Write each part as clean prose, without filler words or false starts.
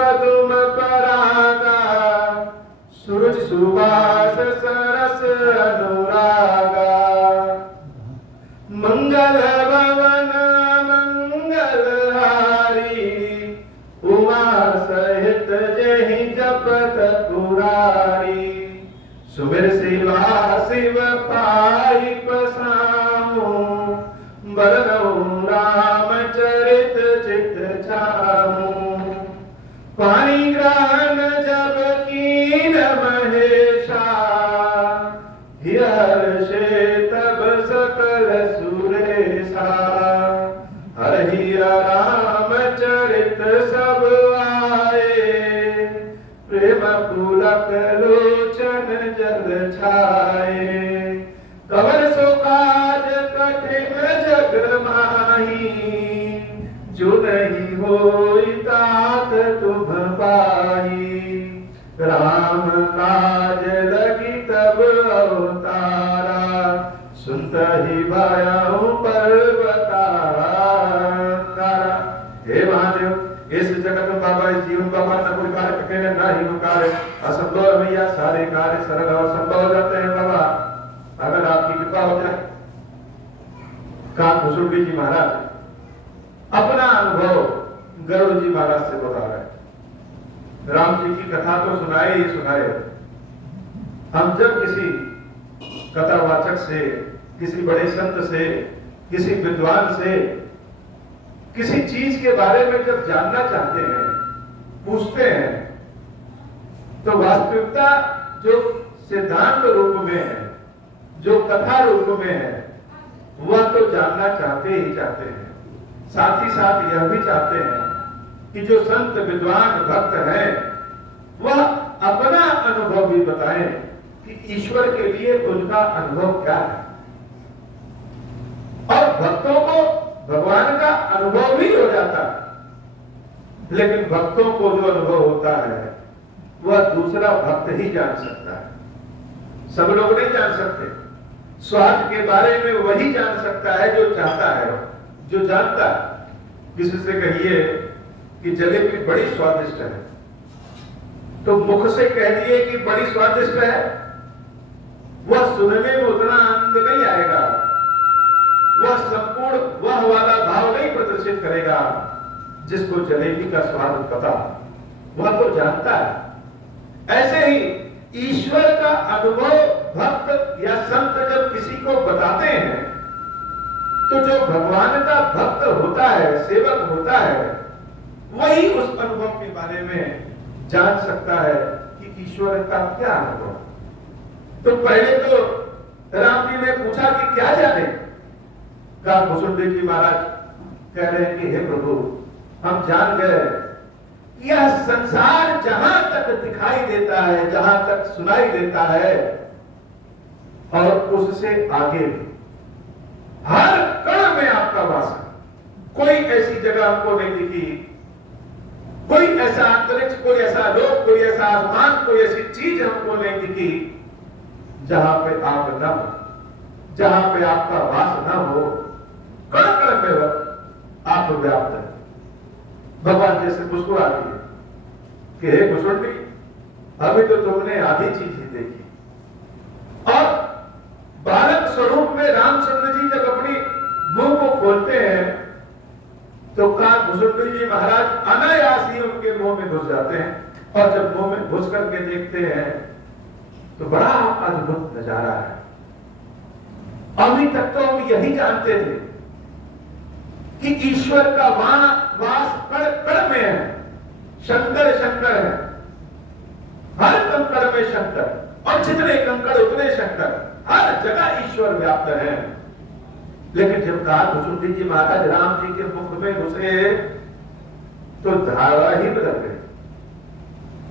पदुम परागा, सूरज सुबास सरस अनुरागा। मंगल भवन मंगलहारी, उमा सहित जहि जपत पुरारी। सुमिर शिवा शिव पाई पसाऊं, बरनऊं रामचरित चित छाऊं। पानी ग्रहण जब कीन महेशा, हर्षे तब सकल सुरेशा। हरि रामचरित सब आए, प्रेम पुलक लोचन जल छाए। कवन सो काज कठिन जग माही, जो नहीं होई तात तुम पाही। राम काज लगी तब अवतारा, सुनत ही भयउ पर्वतारा। हे महादेव, इस जगत में बाबा, इस जीवन बाबा न कोई कार्य अकेले ना ही कार्य असंभव है भैया, सारे कार्य सरल और संभव हो जाते हैं बाबा, अगर आपकी कृपा हो जाए। काकभूषुंडी जी महाराज अपना अनुभव गरुड़ जी महाराज से बता रहे हैं। राम जी की कथा तो सुनाए ही सुनाए। हम जब किसी कथावाचक से, किसी बड़े संत से, किसी विद्वान से किसी चीज के बारे में जब जानना चाहते हैं, पूछते हैं, तो वास्तविकता जो सिद्धांत रूप में है, जो कथा रूप में है, वह तो जानना चाहते ही चाहते हैं। साथ ही साथ यह भी चाहते हैं कि जो संत विद्वान भक्त हैं, वह अपना अनुभव भी बताएं कि ईश्वर के लिए उनका अनुभव क्या है। और भक्तों को भगवान का अनुभव भी हो जाता है, लेकिन भक्तों को जो अनुभव होता है वह दूसरा भक्त ही जान सकता है। सब लोग नहीं जान सकते। स्वाद के बारे में वही जान सकता है जो चाहता है, जो जानता है। किसी से कहिए कि जलेबी बड़ी स्वादिष्ट है, तो मुख से कह दिए कि बड़ी स्वादिष्ट है, वह सुनने में उतना आनंद नहीं आएगा, वह संपूर्ण वह वाला भाव नहीं प्रदर्शित करेगा जिसको जलेबी का स्वाद पता, वह तो जानता है। ऐसे ही ईश्वर का अनुभव भक्त या संत जब किसी को बताते हैं, तो जो भगवान का भक्त होता है, सेवक होता है, वही उस अनुभव के बारे में जान सकता है कि ईश्वर का क्या अनुभव। तो पहले तो राम जी ने पूछा कि क्या जाने। काकभूषुंडी जी महाराज कह रहे हैं कि हे प्रभु, हम जान गए यह संसार जहां तक दिखाई देता है, जहां तक सुनाई देता है, और उससे आगे भी हर कण में आपका वास है। कोई ऐसी जगह हमको नहीं दिखी, कोई ऐसा अंतरिक्ष, कोई ऐसा लोक, कोई ऐसा आसमान, कोई ऐसी चीज हमको नहीं दिखी जहां पे आप न हो, जहां पे आपका वास न हो। कण कण में आप व्याप्त है। भगवान जैसे मुस्कुरा दिए कि हे भूषुंडी, अभी तो तुमने आधी चीज ही देखी। और बालक स्वरूप में रामचंद्र जी जब अपनी मुंह को खोलते हैं, तो काकभूषुंडी जी महाराज अनायास ही उनके मुंह में घुस जाते हैं। और जब मुंह में घुस करके देखते हैं तो बड़ा अद्भुत नजारा है। अभी तक तो हम यही जानते थे कि ईश्वर का वास कण कण में है, शंकर शंकर है, हर कंकड़ में शंकर, और जितने कंकड़ उतने शंकर, हर जगह ईश्वर व्याप्त है। लेकिन जब काकभूषुंडी जी महाराज राम जी के मुख में घुसे, तो धारा ही बदल गई।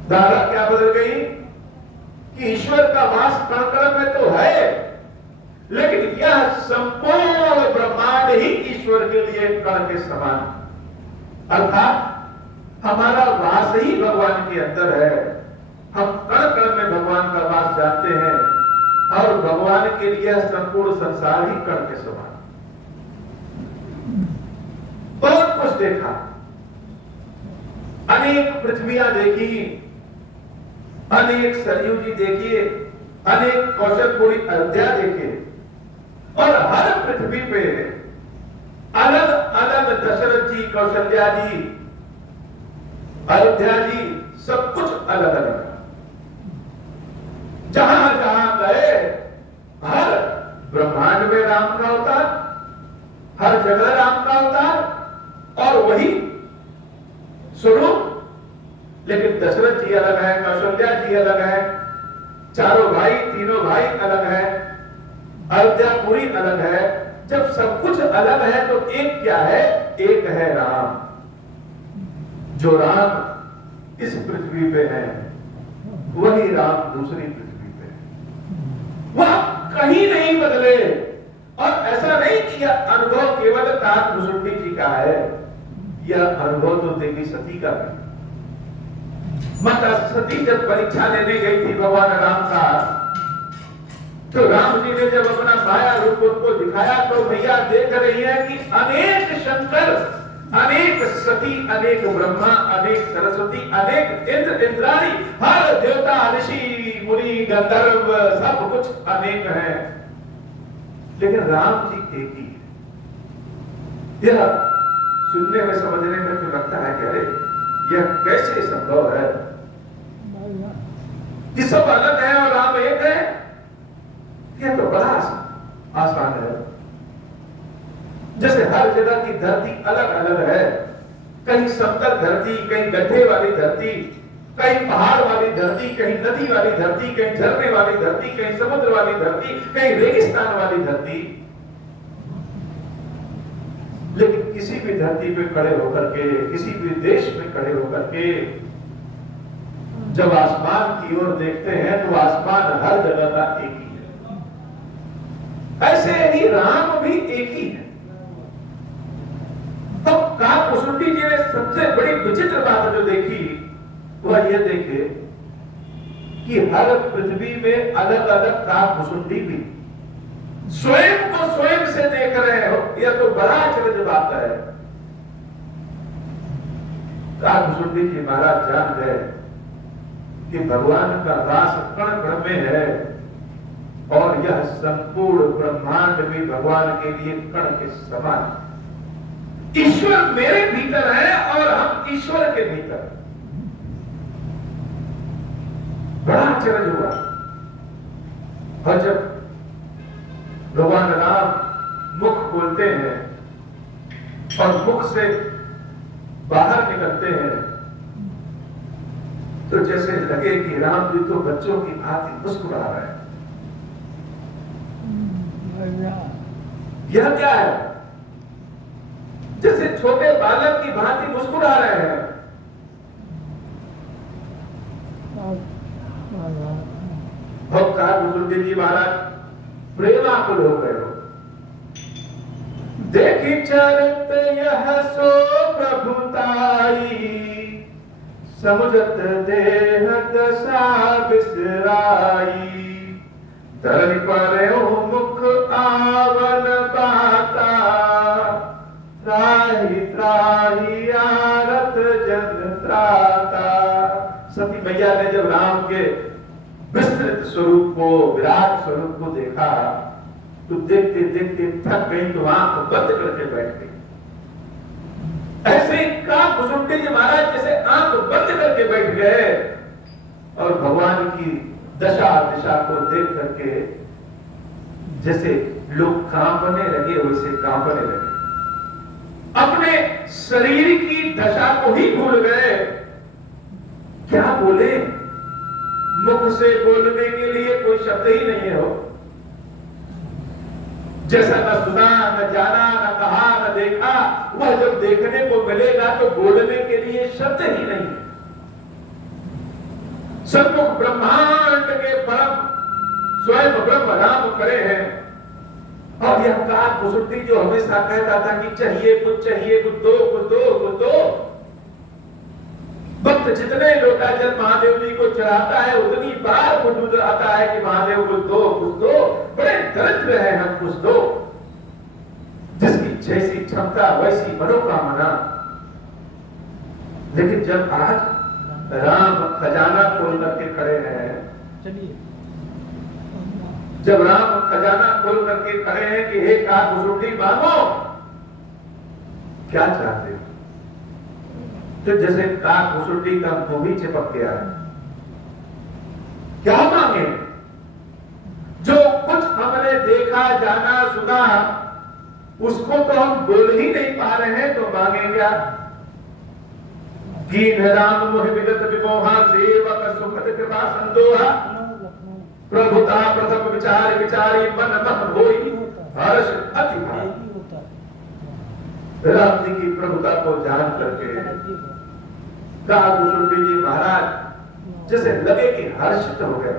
धारा क्या बदल गई कि ईश्वर का वास कण में तो है, लेकिन यह संपूर्ण ब्रह्मांड ही ईश्वर के लिए कण के समान, अर्थात हमारा वास ही भगवान के अंदर है। हम कण कण में भगवान का वास जानते हैं, और भगवान के लिए संपूर्ण संसार ही कण के समान। बहुत कुछ देखा, अनेक पृथ्वियां देखी, अनेक सरयू जी देखिए, अनेक कौशलपुरी अयोध्या देखे, और हर पृथ्वी पे अलग अलग दशरथ जी, कौशल्या जी, अयोध्या जी, सब कुछ अलग अलग। जहां जहां गए हर ब्रह्मांड में राम का अवतार, हर जगह राम का अवतार और वही स्वरूप। लेकिन दशरथ जी अलग है, कौशल्या जी अलग है, चारों भाई तीनों भाई अलग है, अयोध्या पूरी अलग है। जब सब कुछ अलग है तो एक क्या है? एक है राम। जो राम इस पृथ्वी पे है वही राम दूसरी पृथ्वी पे है। वह कहीं नहीं बदले। और ऐसा नहीं कि यह अनुभव केवल काकभूषुंडी जी का है, यह अनुभव तो देवी सती का है। माता सती जब परीक्षा लेने गई थी भगवान राम का, तो राम जी ने जब अपना माया रूप उनको दिखाया तो भैया देख रही है कि अनेक शंकर, अनेक सती, अनेक ब्रह्मा, अनेक सरस्वती, अनेक इंद्र इंद्राणी, हर देवता ऋषि मुनि गंधर्व सब कुछ अनेक है, लेकिन राम जी एक ही है। यह सुनने में समझने में तो लगता है कि अरे यह कैसे संभव है कि सब अलग है और राम एक है। यह तो बड़ा आसान है। जैसे हर जगह की धरती अलग अलग है, कहीं समतल धरती, कहीं गड्ढे वाली धरती, कहीं पहाड़ वाली धरती, कहीं नदी वाली धरती, कहीं झरने वाली धरती, कहीं समुद्र वाली धरती, कहीं रेगिस्तान वाली धरती। लेकिन किसी भी धरती पे खड़े होकर के, किसी भी देश में खड़े होकर के जब आसमान की ओर देखते हैं तो आसमान हर जगह का एक ही है। ऐसे ही राम भी एक ही है। तो काकभूषुंडी जी ने सबसे बड़ी विचित्र बात जो देखी वह यह देखे कि हर पृथ्वी में अलग अलग काकभूषुंडी भी स्वयं को स्वयं से देख रहे हो। यह तो बड़ा आश्चर्य बात है। काकभूषुंडी जी महाराज जान गए कि भगवान का वास कण कण में है और यह संपूर्ण ब्रह्मांड भी भगवान के लिए कण के समान। ईश्वर मेरे भीतर है और हम ईश्वर के भीतर। बड़ा आश्चर्य हुआ। और जब भगवान राम मुख खोलते हैं और मुख से बाहर निकलते हैं तो जैसे लगे कि राम जी तो बच्चों की भांति मुस्कुरा रहे हैं। यह क्या है? जैसे छोटे बालक की भांति मुस्कुरा रहे हैं। काकभूषुंडी जी महाराज प्रेमाकुल हो गए हो। देखी चरित यह सो प्रभुताई, समुझत देह दशा बिसराई। धर पर मुख आवन बाता, त्राहि त्राहि आरत जन त्राता। सती मैया ने जब राम के विस्तृत स्वरूप को, विराट स्वरूप को देखा तो देखते देखते थक गई तो आंख बंद करके बैठ गई। ऐसे ही काकभूषुंडी जी महाराज जैसे आंख बंद करके बैठ गए और भगवान की दशा दिशा को देख करके जैसे लोग कांपने लगे वैसे कांपने लगे। अपने शरीर की दशा को ही भूल गए। क्या बोले? मुख से बोलने के लिए कोई शब्द ही नहीं हो। जैसा न सुना, न जाना, न कहा, न देखा, वह जब देखने को मिलेगा तो बोलने के लिए शब्द ही नहीं है। सन्मुख ब्रह्मांड के परम स्वयं ब्रह्म राम खड़े हैं। और यह काकभूषुंडी जो हमेशा कहता था कि चाहिए, कुछ दो, कुछ दो, कुछ दो। भक्त जितने लोटाजल महादेव जी को चढ़ाता है उतनी बार वो आता है कि महादेव कुछ दो, कुछ दो। बड़े दरिद्र है हम, कुछ दो। जिसकी जैसी क्षमता वैसी मनोकामना। लेकिन जब आज राम खजाना खोल करके खड़े हैं, जब राम खजाना खोल करके खड़े हैं कि हे काकभुसुंडी मांगो, क्या चाहते हो? तो जैसे काकभुसुंडी का मुंह ही चिपक गया है, क्या मांगे? जो कुछ हमने देखा जाना सुना उसको तो हम बोल ही नहीं पा रहे हैं, तो मांगे क्या? दीन राम मोहि विगत विमोहा सेवक सुखद कृपा संदोहा प्रभुता प्रथम विचार विचारी मन मह होई हर्ष अति भाई। राम जी की प्रभुता को जान करके काकभुसुंडी जी महाराज जैसे लगे कि हर्षित हो गए।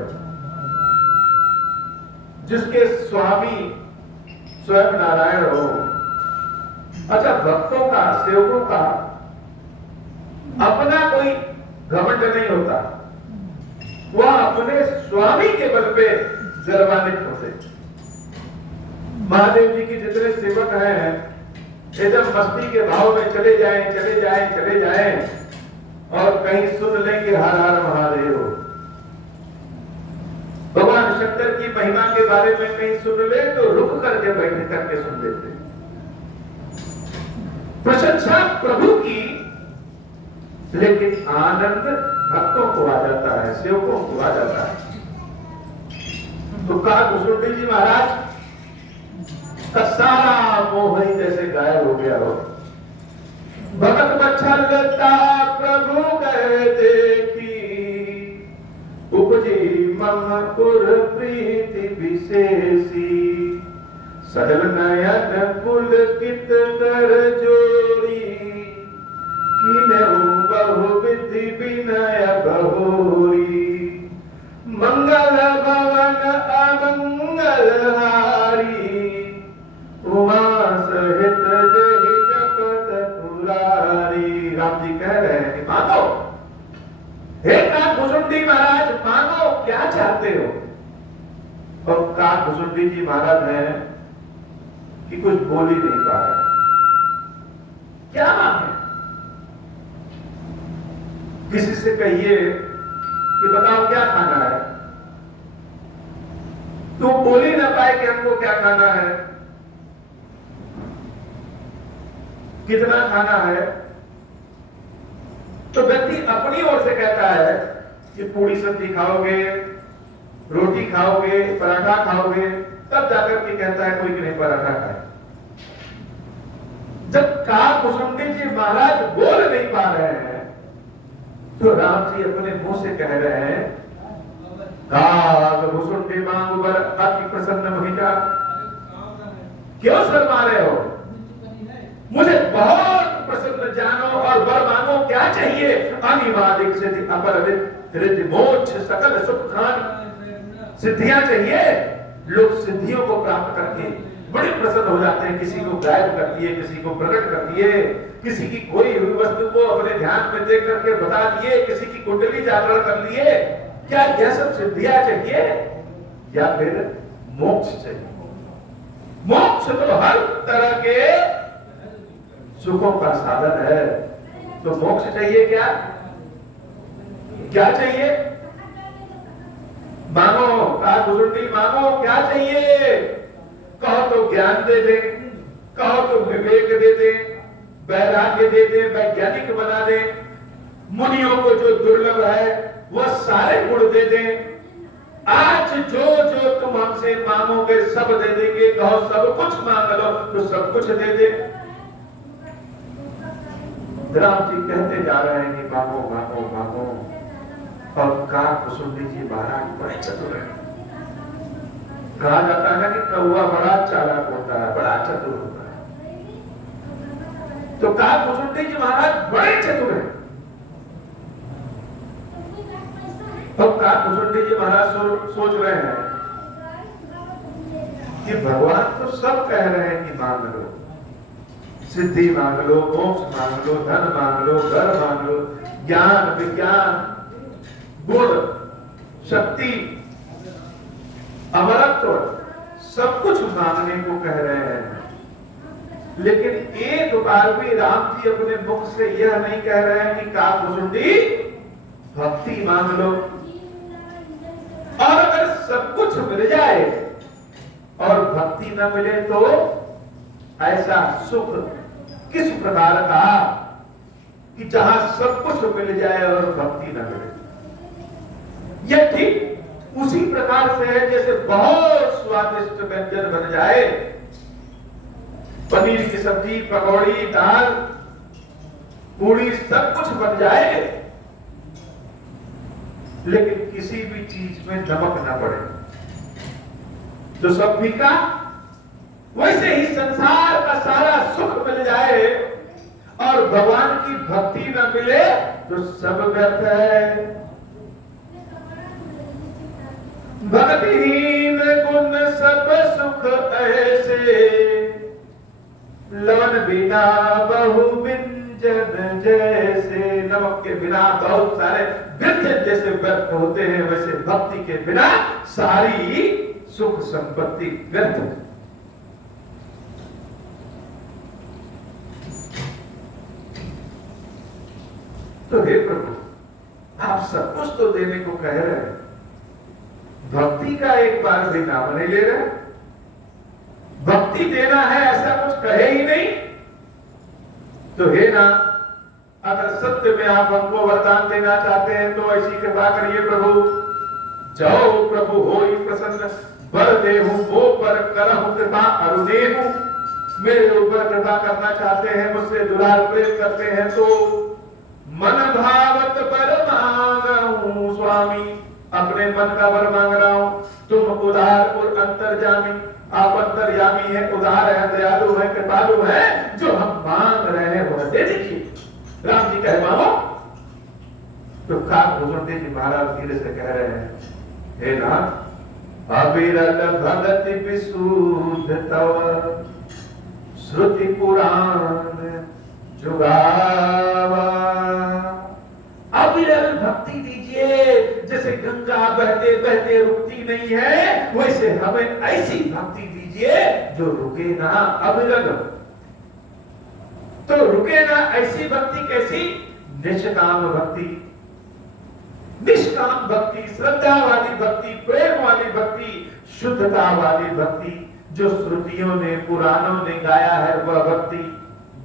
जिसके स्वामी स्वयं नारायण हो, अच्छा भक्तों का, सेवकों का अपना कोई घमंड नहीं होता, वह अपने स्वामी के बल पे गर्वान्वित होते। महादेव जी के जितने सेवक हैं, एकदम मस्ती के भाव में चले जाएं, चले जाएं, चले जाएं और कहीं सुन लेंगे हर हर महादेव। भगवान शंकर की महिमा के बारे में कहीं सुन ले तो रुक करके बैठ करके सुन लेते। प्रशंसा प्रभु की, लेकिन आनंद भक्तों को आ जाता है, सेवकों को आ जाता है। तो काकभुसुंडी जी महाराज का सारा मोह ही जैसे गायब हो गया हो। भगत बछलता प्रभु कह देखी, उपजी मम कुर प्रीति विशेषी, सजल नयन पुलकित कर जोड़ी, कीन्हु बहु विधि विनय बहोरी, मंगल भवन अमंगल हारी, उमा सहित जहि जपत पुरारी। राम जी कह रहे हैं कि मांगो, हे काकभुसुंडी महाराज मांगो, क्या चाहते हो? और काकभुसुंडी जी महाराज हैं कि कुछ बोल ही नहीं पा रहे, क्या मांगे? किसी से कहिए कि बताओ क्या खाना है, तो बोल ही ना पाए कि हमको क्या खाना है, कितना खाना है। तो व्यक्ति अपनी ओर से कहता है कि पूरी सब्जी खाओगे, रोटी खाओगे, पराठा खाओगे, तब जाकर के कहता है कोई कि नहीं पराठा खाए। जब काकभुसुंडी जी महाराज बोल नहीं पा रहे हैं तो राम जी अपने मुंह से कह रहे हैं, काकभुसुंडी मांगो वर अति प्रसन्न मोहिता। क्यों शर्मा रहे हो? मुझे बहुत प्रसन्न जानो और वर मांगो, क्या चाहिए? अनिवार्य सिद्धि अपर रिद्धि मोक्ष सकल सुख खान, सिद्धियां चाहिए। लोग सिद्धियों को प्राप्त करके बड़े प्रसन्न हो जाते हैं। किसी को गायब करती है, किसी को प्रकट करती है, किसी की कोई हुई वस्तु को अपने ध्यान में देख करके बता दिए, किसी की कुंडली जागरण कर लिए। क्या यह सब सिद्धियां चाहिए या फिर मोक्ष चाहिए? मोक्ष तो हर तरह के सुखों का साधन है, तो मोक्ष चाहिए क्या? क्या चाहिए? मांगो काकभुसुंडी मांगो, क्या चाहिए? कहो तो ज्ञान दे दे, कहो तो विवेक दे दे, वैराग्य दे दे, वैज्ञानिक बना दे, मुनियों को जो दुर्लभ है वह सारे गुण दे दे। आज जो जो तुम हमसे मांगोगे सब दे देंगे। कहो सब कुछ मांग लो तो सब कुछ दे दे। राम जी कहते जा रहे हैं कि मांगो मांगो मांगो, और काकभुसुंडी जी महाराज बड़े चतुर हैं। कहा जाता है कि कौवा बड़ा चालाक होता है, बड़ा चतुर होता है, तो काकभुसुंडी जी महाराज बड़े चतुर हैं। तो काकभुसुंडी जी महाराज सोच रहे हैं कि भगवान तो सब कह रहे हैं कि मांग लो, सिद्धि मांग लो, मोक्ष मांग लो, धन मांग लो, घर मांग लो, ज्ञान विज्ञान गुण शक्ति अमरत्व सब कुछ मांगने को कह रहे हैं। लेकिन एक बार भी राम जी अपने मुख से यह नहीं कह रहे हैं कि काकभुसुंडी भक्ति मांग लो। और अगर सब कुछ मिल जाए और भक्ति न मिले तो ऐसा सुख किस प्रकार का कि जहां सब कुछ मिल जाए और भक्ति न मिले। यह ठीक उसी प्रकार से है जैसे बहुत स्वादिष्ट व्यंजन बन जाए, पनीर की सब्जी, पकौड़ी, दाल, पूरी, सब कुछ बन जाए, लेकिन किसी भी चीज में नमक न पड़े तो सब फीका। वैसे ही संसार का सारा सुख मिल जाए और भगवान की भक्ति न मिले तो सब व्यर्थ है। भक्तिहीन गुण सब सुख ऐसे, लवन बिना बहु व्यंजन जैसे। नमक के बिना बहुत सारे व्यंजन जैसे व्यर्थ होते हैं, वैसे भक्ति के बिना सारी सुख संपत्ति व्यर्थ है। तो हे प्रभु, आप सब कुछ तो देने को कह रहे हैं, भक्ति का एक बार भी नाम नहीं ले रहे। भक्ति देना है ऐसा कुछ कहे ही नहीं। तो हे ना, अगर सत्य में आप हमको वरदान देना चाहते हैं तो ऐसी कृपा करिए प्रभु। जाओ प्रभु हो प्रसन्न, बर देहु वो पर करहु कृपा अरुदेहु। मेरे ऊपर कृपा करना चाहते हैं, मुझसे दुलार प्रेम करते हैं तो मन भावत बर मांगू स्वामी। अपने मन का वर मांग रहा हूं। तुम उदार और अंतर्यामी, आप अंतर्यामी है, उदार है, दयालु है, कृपालु है। जो हम मांग रहे हैं वह दे दीजिए। राम जी कहे मांगो तो काकभुसुंडी जी महाराज धीरे से कह रहे हैं, हे नाथ, अविरल भगति विशुद्ध तव, श्रुति पुराण जुगावा। अविरल भक्ति दीजिए, जैसे गंगा बहते बहते रुकती नहीं है, वैसे हमें ऐसी भक्ति दीजिए जो रुके ना, अविरल। तो रुके ना, ऐसी भक्ति कैसी? निष्काम भक्ति, निष्काम भक्ति, श्रद्धा वाली भक्ति, प्रेम वाली भक्ति, शुद्धता वाली भक्ति, जो श्रुतियों ने, पुराणों ने गाया है वह भक्ति।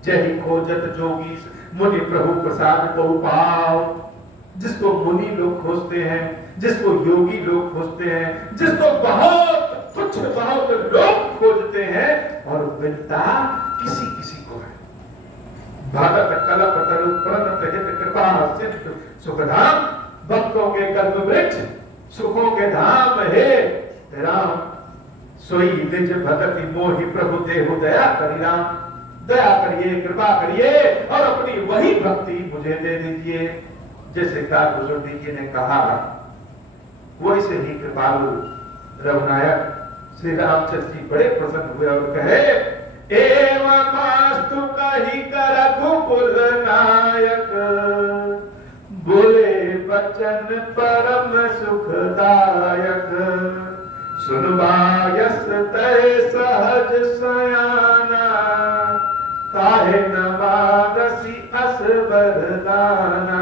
जय खोजत जोगी मुनि प्रभु प्रसाद को पाओ। जिसको मुनि लोग खोजते हैं, जिसको योगी लोग खोजते हैं, जिसको बहुत कुछ बहुत लोग खोजते हैं, और मिलता किसी किसी को है। भारत कलप तरु प्रणत हित कृपा सिद्ध सुखधाम, भक्तों के कल्प वृक्ष, सुखों के धाम हे राम। सोई निज भगति मोहि प्रभु देहु दया करि राम। दया करिए, कृपा करिए और अपनी वही भक्ति मुझे दे दीजिए। जैसे काकभुसुंडी जी ने कहा, वैसे ही कृपालु रघुनायक श्री रामचंद्र जी बड़े प्रसन्न हुए और कहे, एवमास्तु कहि कर रघुकुल नायक, बोले बचन परम सुखदायक। सुनबायस तय सहज सयाना, काहे न मागसी अस वरदाना।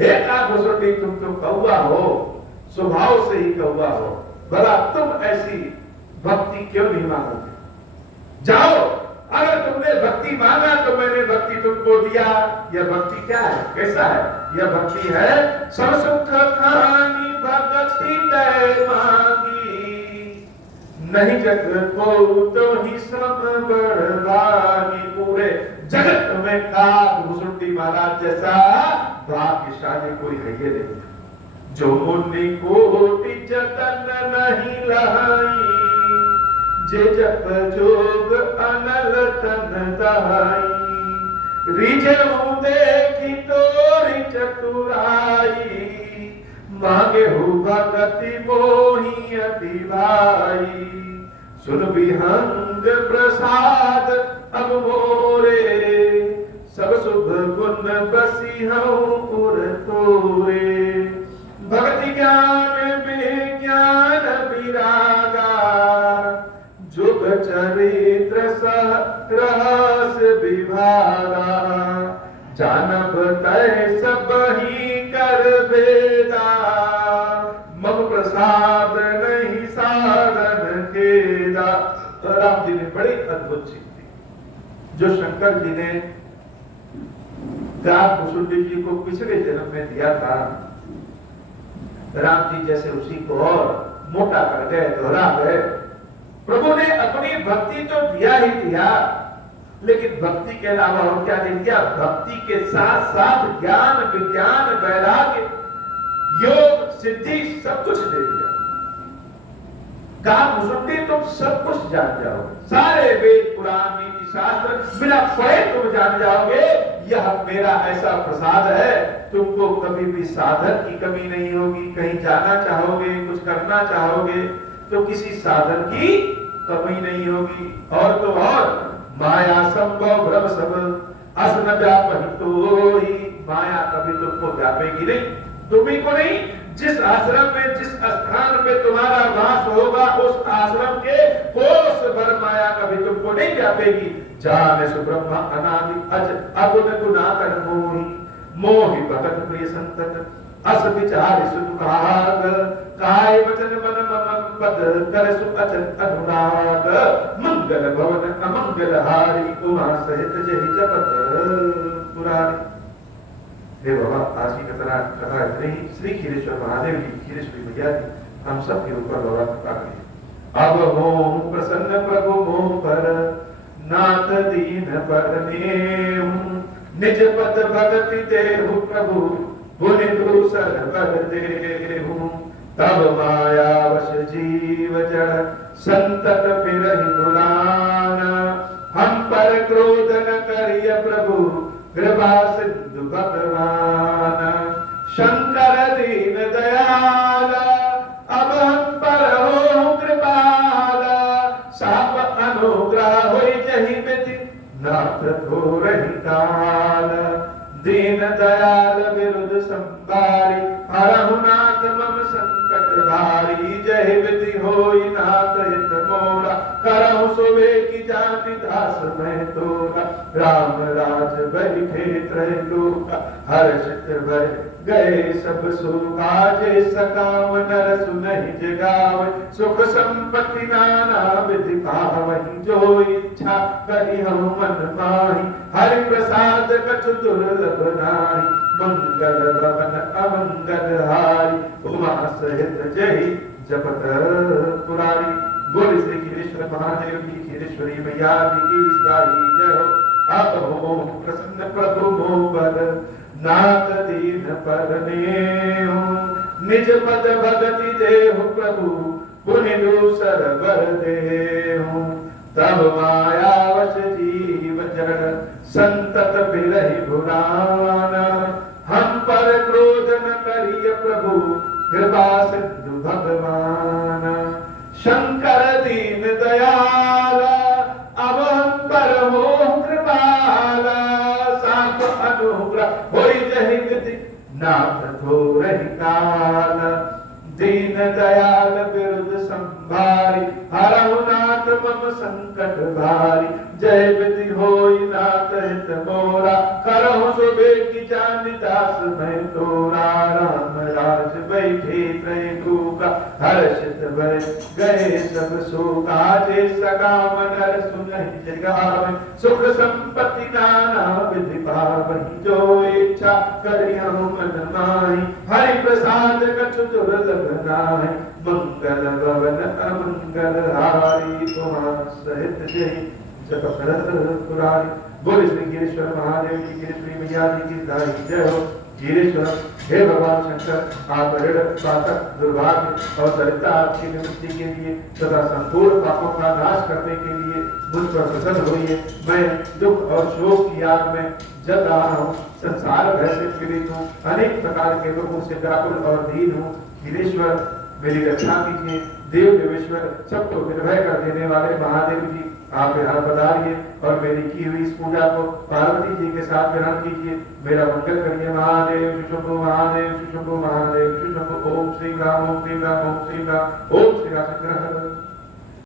हे काकभुसुंडी, तुम तो कौवा हो, स्वभाव से ही कौवा हो, भला तुम ऐसी भक्ति क्यों नहीं मांगोगे? जाओ, अगर तुमने भक्ति मांगा तो मैंने भक्ति तुमको दिया। यह भक्ति क्या है, कैसा है? यह भक्ति है सब सुख खानी भक्ति तय मांगी, नहीं जग को तो ही सब बड़वानी। पूरे जगत में काकभुसुंडी महाराज जैसा भाग्यशाली कोई है ये नहीं, जो मुनि कोटि जतन नहीं लाई, जे जप जोग अनल तन दहाई। रिझहु देखी तोरी चतुराई, मांगे हु भगति मोहि अति भाई। सुन विहंग प्रसाद अब मोरे, सब शुभ गुण बसी हूँ पुर तोरे। भक्ति ज्ञान विज्ञान विरागा, जुग चरित्र सह जो शंकर जी ने गार मुसुंडी जी को पिछले जन्म में दिया था, राम जी जैसे उसी को और मोटा कर गए, दोहरा गए। प्रभु ने अपनी भक्ति तो दिया ही दिया, लेकिन भक्ति के अलावा और क्या दे दिया? भक्ति के साथ साथ ज्ञान, विज्ञान, वैराग्य, योग, सिद्धि सब कुछ दे दिया। गार मुसुंडी तुम सब कुछ जान जाओगे, सारे वेद पुराण नीति शास्त्र बिना पढ़े तुम जान जाओगे। यह मेरा ऐसा प्रसाद है, तुमको कभी भी साधन की कमी नहीं होगी। कहीं जाना चाहोगे, कुछ करना चाहोगे तो किसी साधन की कमी नहीं होगी। और तो और माया संभव भ्रम सब असन व्यापी तो ही, माया कभी तुमको व्यापेगी नहीं, तुम्ही को नहीं। जिस आश्रम में, जिस स्थान पे तुम्हारा वास होगा, उस आश्रम के कोस भर माया कभी तुमको नहीं व्यापेगी। जाने सुब्रह्म अनादि अज अगुण गुणाकर मोहि, मोहि भगत प्रिय संतत अस विचार सुभाग, काय वचन मन मम पद कर सुख अचन अनुराग, मंगल भवन अमंगल हारी उमा सहित जहि जपत पुरारी। हे बाबा, आज की कथा इतनी ही। श्री खीरेश्वर महादेव जी, खीरेश्वरी मैया जी हम सब के ऊपर बाबा कृपा करिए। अब मोह प्रसन्न प्रभु मोह पर, नाथ दीन पर नेम, निज पद भगति देहु प्रभु, पुनि दूसर पर देहु। तब माया वश जीव जड़, संतत फिरहि बुलाना, हम पर क्रोध न करिय प्रभु, कृपा सिंधु भगवान। शंकर दीन दयाल, अब हम पर हो कृपाल, साप अनुग्रह होई जहि विधि, नाथ थोरहि काल। दीन दयाल विरुद्ध संभारी, हरहु नाथ मम संकट भारी। जय विधि होई नाथ हित मोरा, करहु सोवे की जाति दास मैं तोरा। राम राज बैठे त्रैलोका, हर्षित भय गए सब सुखा। जे सकाम नर सुनहि जगावै, सुख संपत्ति नाना विधि पावहि। जो इच्छा करि हनु मन माहि, हरि प्रसाद कछु दुर्लभ नाहि। मंगल भवन अमंगल हारी, उमा सहित जय जपत पुरारी। बोल श्री खीरेश्वर महादेव की, खीरेश्वरी मैया जी की साई जय हो। अब हो प्रसन्न प्रभु मोह पर, नाथ दीन पर नेहु। निज पद भगति देहु प्रभु, पुनि दूसर बर देहु। तब माया वश जीव जड़, संतत बिरहि भुलाना। हम पर क्रोध न करिय प्रभु, कृपा सिंधु भगवान। शंकर दीन दयाल, अब हम पर हो कृपाल। साप अनुग्रह होई जहि विधि, नाथ थोरहि काल। दीन दयाल विरुद्ध संभारी, हरहु नाथ मम संकट भारी। जय विधि होई नाथ हित मोरा, करहु सुबे की जानि दास मैं तोरा। राम राज बैठे त्रैलोका, हर्षित भय गए सब शोका। जे सकाम नर सुनहि जगावै, सुख संपत्ति नाना विधि पावहि। जो इच्छा करि हनु मन माहि, हरि प्रसाद कछु दुर्लभ नाहि। मंगल भवन अमंगल हारी, उमा सहित जय जपत पुरारी। बोल श्री खीरेश्वर महादेव की, खीरेश्वरी मैया जी की साई जय हो। खीरेश्वर हे भगवान शंकर, आप ऋण पातक दुर्भाग्य और दरिद्रता आपकी निवृत्ति के लिए तथा संपूर्ण पापों का नाश करने के लिए मुझ पर प्रसन्न होइए। मैं दुख और शोक की आग में जल रहा हूँ, संसार भय से पीड़ित हूँ, अनेक प्रकार के रोगों से व्याकुल और दीन हूँ। खीरेश्वर मेरी रक्षा कीजिए। देव देवेश्वर, सबको निर्भय कर देने वाले महादेव जी, आप यहाँ पधारिए और मेरी की हुई इस पूजा को पार्वती जी के साथ ग्रहण कीजिए। मेरा मंगल करिए। महादेव शंभो, महादेव शंभो, महादेव शंभो। ओम श्री राम, ओम श्री राम, ओम श्री राम, ओम श्री राम।